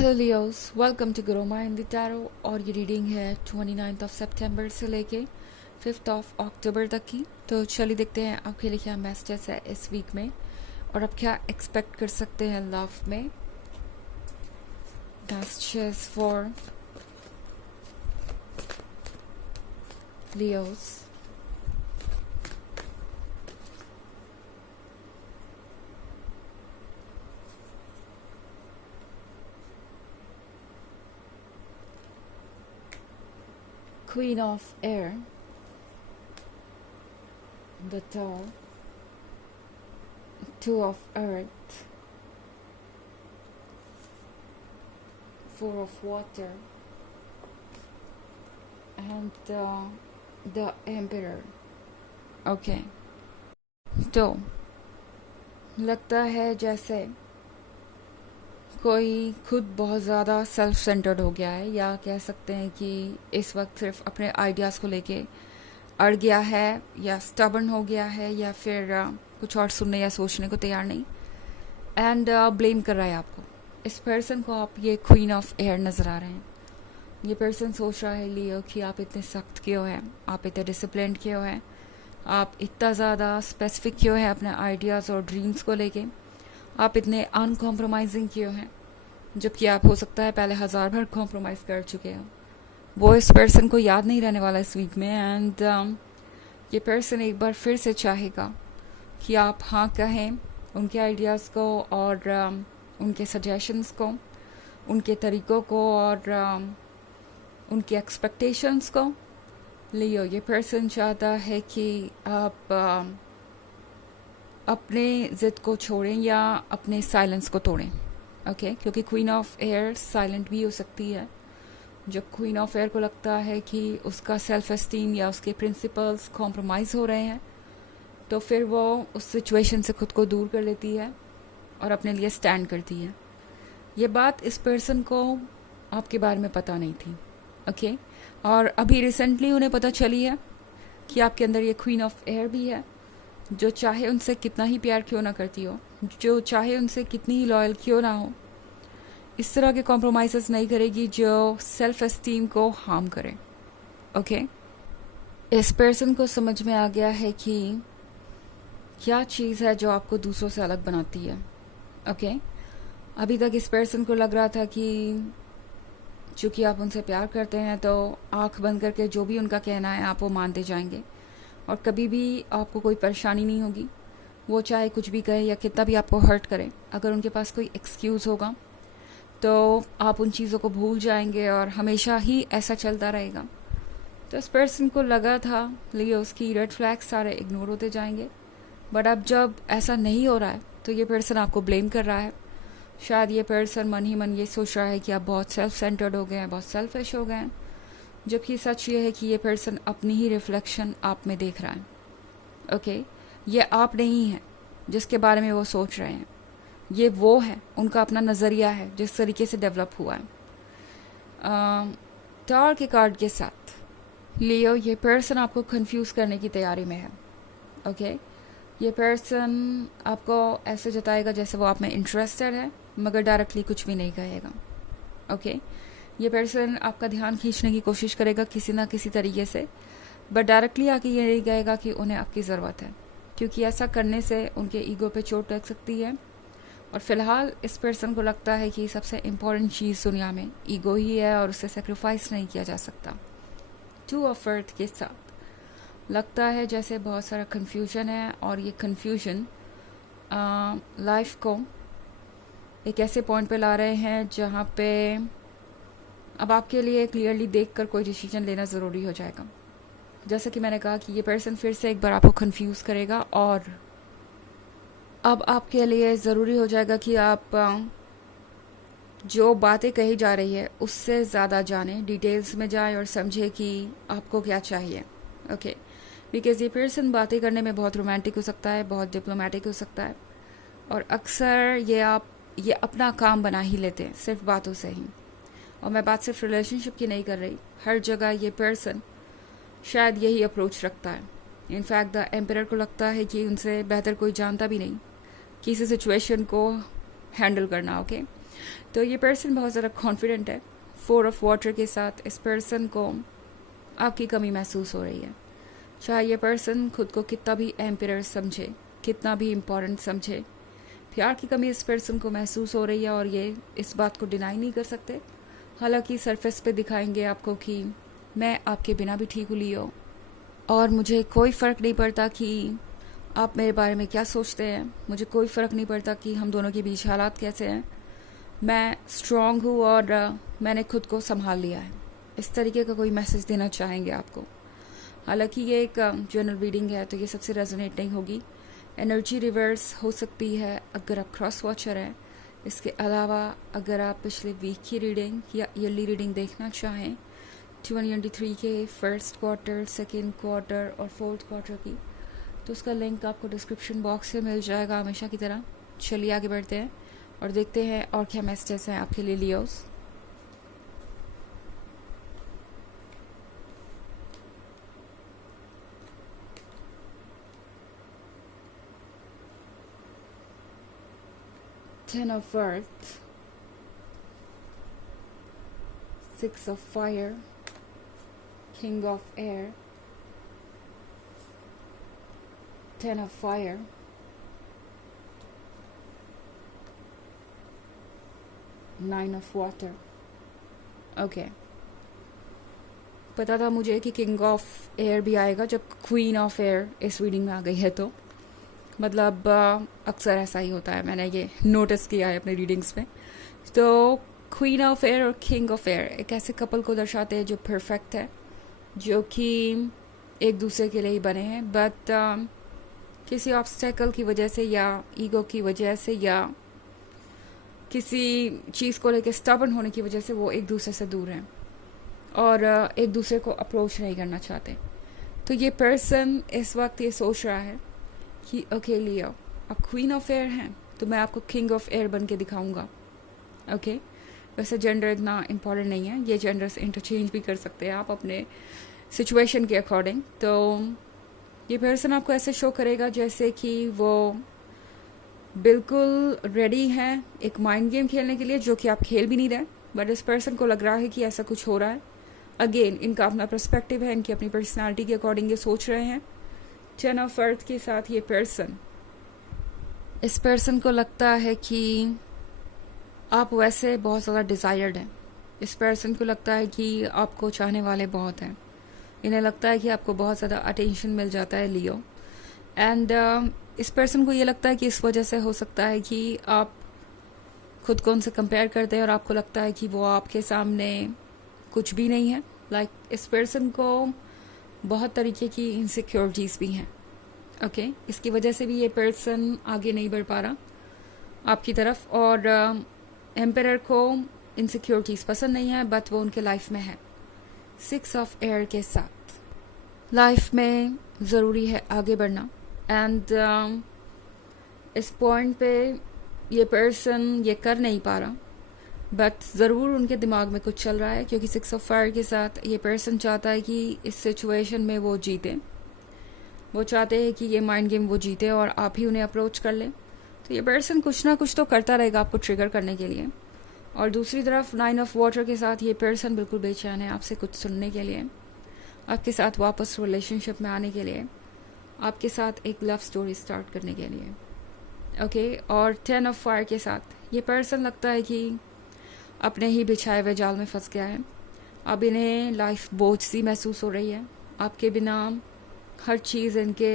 Hello Leos, welcome to grow mind the tarot. और ये reading है 29 सितंबर से लेके 5 अक्टूबर तक की। तो चलिए देखते हैं आपके लिए क्या मैसेजेस है इस वीक में और आप क्या एक्सपेक्ट कर सकते हैं लव में। Messages for Leos. Queen of Air, the Tower, Two of Earth, Four of Water, and the Emperor. Okay, तो लगता है जैसे कोई खुद बहुत ज़्यादा सेल्फ सेंटर्ड हो गया है, या कह सकते हैं कि इस वक्त सिर्फ अपने आइडियाज़ को लेके अड़ गया है, या स्टबर्न हो गया है, या फिर कुछ और सुनने या सोचने को तैयार नहीं, एंड ब्लेम कर रहा है आपको। इस पर्सन को आप ये क्वीन ऑफ एयर नज़र आ रहे हैं। ये पर्सन सोच रहा है लियो कि आप इतने सख्त क्यों हैं, आप इतने डिसिप्लिन क्यों हैं, आप इतना ज़्यादा स्पेसिफिक क्यों हैं अपने आइडियाज़ और ड्रीम्स को लेके, आप इतने अनकॉम्प्रोमाइजिंग क्यों हैं, जबकि आप हो सकता है पहले 1000 बार कॉम्प्रोमाइज़ कर चुके हो। वो इस पर्सन को याद नहीं रहने वाला इस वीक में, एंड ये पर्सन एक बार फिर से चाहेगा कि आप हाँ कहें उनके आइडियाज़ को और उनके सजेशंस को, उनके तरीक़ों को और उनकी एक्सपेक्टेशंस को। लियो, ये पर्सन चाहता है कि आप अपने ज़िद को छोड़ें या अपने साइलेंस को तोड़ें। ओके, क्योंकि क्वीन ऑफ एयर साइलेंट भी हो सकती है। जब क्वीन ऑफ एयर को लगता है कि उसका सेल्फ एस्टीम या उसके प्रिंसिपल्स कॉम्प्रोमाइज़ हो रहे हैं, तो फिर वो उस सिचुएशन से खुद को दूर कर लेती है और अपने लिए स्टैंड करती है। ये बात इस पर्सन को आपके बारे में पता नहीं थी। ओके, और अभी रिसेंटली उन्हें पता चली है कि आपके अंदर ये क्वीन ऑफ एयर भी है, जो चाहे उनसे कितना ही प्यार क्यों ना करती हो, जो चाहे उनसे कितनी ही लॉयल क्यों ना हो, इस तरह के कॉम्प्रोमाइज़ नहीं करेगी जो सेल्फ एस्टीम को हार्म करे। ओके, इस पर्सन को समझ में आ गया है कि क्या चीज़ है जो आपको दूसरों से अलग बनाती है। ओके, अभी तक इस पर्सन को लग रहा था कि चूँकि आप उनसे प्यार करते हैं तो आँख बंद करके जो भी उनका कहना है आप वो मानते जाएंगे और कभी भी आपको कोई परेशानी नहीं होगी। वो चाहे कुछ भी कहे या कितना भी आपको हर्ट करे, अगर उनके पास कोई एक्सक्यूज़ होगा तो आप उन चीज़ों को भूल जाएंगे और हमेशा ही ऐसा चलता रहेगा। तो इस पर्सन को लगा था लियो उसकी रेड फ्लैग्स सारे इग्नोर होते जाएंगे, बट अब जब ऐसा नहीं हो रहा है तो ये पर्सन आपको ब्लेम कर रहा है। शायद ये पर्सन मन ही मन ये सोच रहा है कि आप बहुत सेल्फ सेंटर्ड हो गए हैं, बहुत सेल्फिश हो गए हैं, जबकि सच ये है कि ये पर्सन अपनी ही रिफ्लेक्शन आप में देख रहा है। ओके, ये आप नहीं है जिसके बारे में वो सोच रहे हैं, ये वो है, उनका अपना नज़रिया है जिस तरीके से डेवलप हुआ है। टावर के कार्ड के साथ लियो, ये पर्सन आपको कंफ्यूज करने की तैयारी में है। ओके, ये पर्सन आपको ऐसे जताएगा जैसे वो आप में इंटरेस्टेड है, मगर डायरेक्टली कुछ भी नहीं कहेगा। ओके, ये पर्सन आपका ध्यान खींचने की कोशिश करेगा किसी ना किसी तरीके से, बट डायरेक्टली आके ये नहीं कहेगा कि उन्हें आपकी ज़रूरत है, क्योंकि ऐसा करने से उनके ईगो पे चोट लग सकती है। और फिलहाल इस पर्सन को लगता है कि सबसे इम्पॉर्टेंट चीज़ दुनिया में ईगो ही है और उसे सेक्रीफाइस नहीं किया जा सकता। टू ऑफ अर्थ के साथ लगता है जैसे बहुत सारा कन्फ्यूजन है, और ये कन्फ्यूजन लाइफ को एक ऐसे पॉइंट पे ला रहे हैं जहाँ पे अब आपके लिए क्लियरली देखकर कोई डिसीजन लेना ज़रूरी हो जाएगा। जैसा कि मैंने कहा कि ये पर्सन फिर से एक बार आपको कंफ्यूज करेगा, और अब आपके लिए ज़रूरी हो जाएगा कि आप जो बातें कही जा रही है उससे ज़्यादा जानें, डिटेल्स में जाएं और समझें कि आपको क्या चाहिए। ओके, बिकॉज़ ये पर्सन बातें करने में बहुत रोमांटिक हो सकता है, बहुत डिप्लोमेटिक हो सकता है, और अक्सर ये अपना काम बना ही लेते हैं सिर्फ बातों से ही। और मैं बात सिर्फ रिलेशनशिप की नहीं कर रही, हर जगह ये पर्सन शायद यही अप्रोच रखता है। इनफैक्ट द एम्परर को लगता है कि उनसे बेहतर कोई जानता भी नहीं किसी सिचुएशन को हैंडल करना। ओके, तो ये पर्सन बहुत ज़्यादा कॉन्फिडेंट है। 4 ऑफ वाटर के साथ इस पर्सन को आपकी कमी महसूस हो रही है। चाहे ये पर्सन खुद को कितना भी एम्पियर समझे, कितना भी इम्पोर्टेंट समझे, प्यार की कमी इस पर्सन को महसूस हो रही है और ये इस बात को डिनाई नहीं कर सकते। हालांकि सरफेस पे दिखाएंगे आपको कि मैं आपके बिना भी ठीक हूँ लियो, और मुझे कोई फ़र्क नहीं पड़ता कि आप मेरे बारे में क्या सोचते हैं, मुझे कोई फ़र्क नहीं पड़ता कि हम दोनों के बीच हालात कैसे हैं, मैं स्ट्रॉन्ग हूँ और मैंने खुद को संभाल लिया है। इस तरीके का कोई मैसेज देना चाहेंगे आपको। हालांकि ये एक जनरल रीडिंग है तो ये सबसे रेजोनेट नहीं होगी। एनर्जी रिवर्स हो सकती है अगर आप क्रॉस वॉचर हैं। इसके अलावा अगर आप पिछले वीक की रीडिंग या ईयरली रीडिंग देखना चाहें 2023 के फर्स्ट क्वार्टर, सेकेंड क्वार्टर और फोर्थ क्वार्टर की, तो उसका लिंक आपको डिस्क्रिप्शन बॉक्स से मिल जाएगा हमेशा की तरह। चलिए आगे बढ़ते हैं और देखते हैं और क्या मैसेजेस हैं आपके लिए Leos. Ten of Earth, 6 of Fire, King of Air, 10 of Fire, Nine of Water. Okay. पता था मुझे कि किंग ऑफ एयर भी आएगा जब क्वीन ऑफ एयर इस रीडिंग में आ गई है, तो मतलब अक्सर ऐसा ही होता है, मैंने ये नोटिस किया है अपने रीडिंग्स में। तो क्वीन ऑफ एयर और किंग ऑफ एयर एक ऐसे कपल को दर्शाते हैं जो परफेक्ट है, जो कि एक दूसरे के लिए ही बने हैं, बट किसी ऑब्स्टेकल की वजह से या ईगो की वजह से या किसी चीज़ को लेकर स्टबर्न होने की वजह से वो एक दूसरे से दूर हैं और एक दूसरे को अप्रोच नहीं करना चाहते। तो ये पर्सन इस वक्त ये सोच रहा है कि ओके लियो, आप क्वीन ऑफ एयर हैं तो मैं आपको किंग ऑफ एयर बन के दिखाऊंगा। ओके, वैसे जेंडर इतना इम्पोर्टेंट नहीं है, ये जेंडर्स इंटरचेंज भी कर सकते हैं आप अपने सिचुएशन के अकॉर्डिंग। तो ये पर्सन आपको ऐसे शो करेगा जैसे कि वो बिल्कुल रेडी हैं एक माइंड गेम खेलने के लिए, जो कि आप खेल भी नहीं रहे, बट इस पर्सन को लग रहा है कि ऐसा कुछ हो रहा है। अगेन इनका अपना पर्सपेक्टिव है, इनकी अपनी पर्सनालिटी के अकॉर्डिंग ये सोच रहे हैं। 10 ऑफ अर्थ के साथ ये पर्सन, इस पर्सन को लगता है कि आप वैसे बहुत ज़्यादा डिज़ायर्ड हैं। इस पर्सन को लगता है कि आपको चाहने वाले बहुत हैं। इन्हें लगता है कि आपको बहुत ज़्यादा अटेंशन मिल जाता है लियो। एंड इस पर्सन को ये लगता है कि इस वजह से हो सकता है कि आप खुद को उनसे कंपेयर करते हैं और आपको लगता है कि वो आपके सामने कुछ भी नहीं है। इस पर्सन को बहुत तरीके की इनसिक्योरिटीज़ भी हैं। ओके, इसकी वजह से भी ये पर्सन आगे नहीं बढ़ पा रहा आपकी तरफ, और एम्परर को इनसिक्योरिटीज़ पसंद नहीं है, बट वो उनके लाइफ में है। 6 ऑफ एयर के साथ लाइफ में ज़रूरी है आगे बढ़ना। एंड इस पॉइंट पे ये पर्सन ये कर नहीं पा रहा, बट ज़रूर उनके दिमाग में कुछ चल रहा है, क्योंकि 6 ऑफ फायर के साथ ये पर्सन चाहता है कि इस सिचुएशन में वो जीते। वो चाहते हैं कि ये माइंड गेम वो जीते और आप ही उन्हें अप्रोच कर लें। तो ये पर्सन कुछ ना कुछ तो करता रहेगा आपको ट्रिगर करने के लिए। और दूसरी तरफ 9 ऑफ वाटर के साथ ये पर्सन बिल्कुल बेचैन है आपसे कुछ सुनने के लिए, आपके साथ वापस रिलेशनशिप में आने के लिए, आपके साथ एक लव स्टोरी स्टार्ट करने के लिए। ओके, और 10 ऑफ फायर के साथ ये पर्सन लगता है कि अपने ही बिछाए हुए जाल में फंस गया है। अब इन्हें लाइफ बोझ सी महसूस हो रही है, आपके बिना हर चीज़ इनके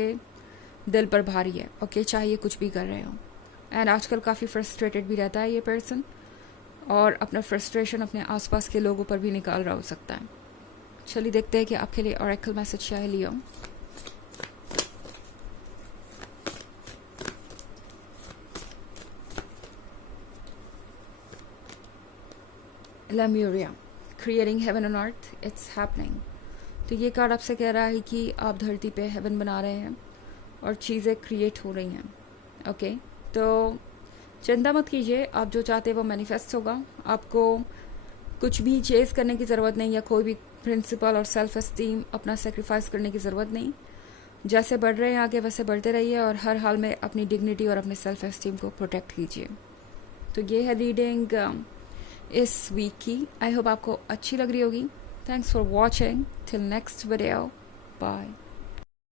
दिल पर भारी है। ओके, चाहे ये कुछ भी कर रहे हो। एंड आजकल काफ़ी फ्रस्ट्रेटेड भी रहता है ये पर्सन, और अपना फ्रस्ट्रेशन अपने आसपास के लोगों पर भी निकाल रहा हो सकता है। चलिए देखते हैं कि आपके लिए ऑरेकल मैसेज क्या है Leo. Lemuria, creating heaven on earth, it's happening. तो ये कार्ड आपसे कह रहा है कि आप धरती पे हेवन बना रहे हैं और चीज़ें क्रिएट हो रही हैं। ओके, तो चिंता मत कीजिए, आप जो चाहते हैं वो मैनिफेस्ट होगा। आपको कुछ भी चेस करने की ज़रूरत नहीं, या कोई भी प्रिंसिपल और सेल्फ एस्टीम अपना सेक्रीफाइस करने की ज़रूरत नहीं। जैसे बढ़ रहे हैं आगे वैसे बढ़ते रहिए और हर हाल में अपनी डिग्निटी और अपने सेल्फ एस्टीम को प्रोटेक्ट कीजिए। तो ये है रीडिंग इस वीक की। आई होप आपको अच्छी लग रही होगी। Thanks for watching. Till next video, bye.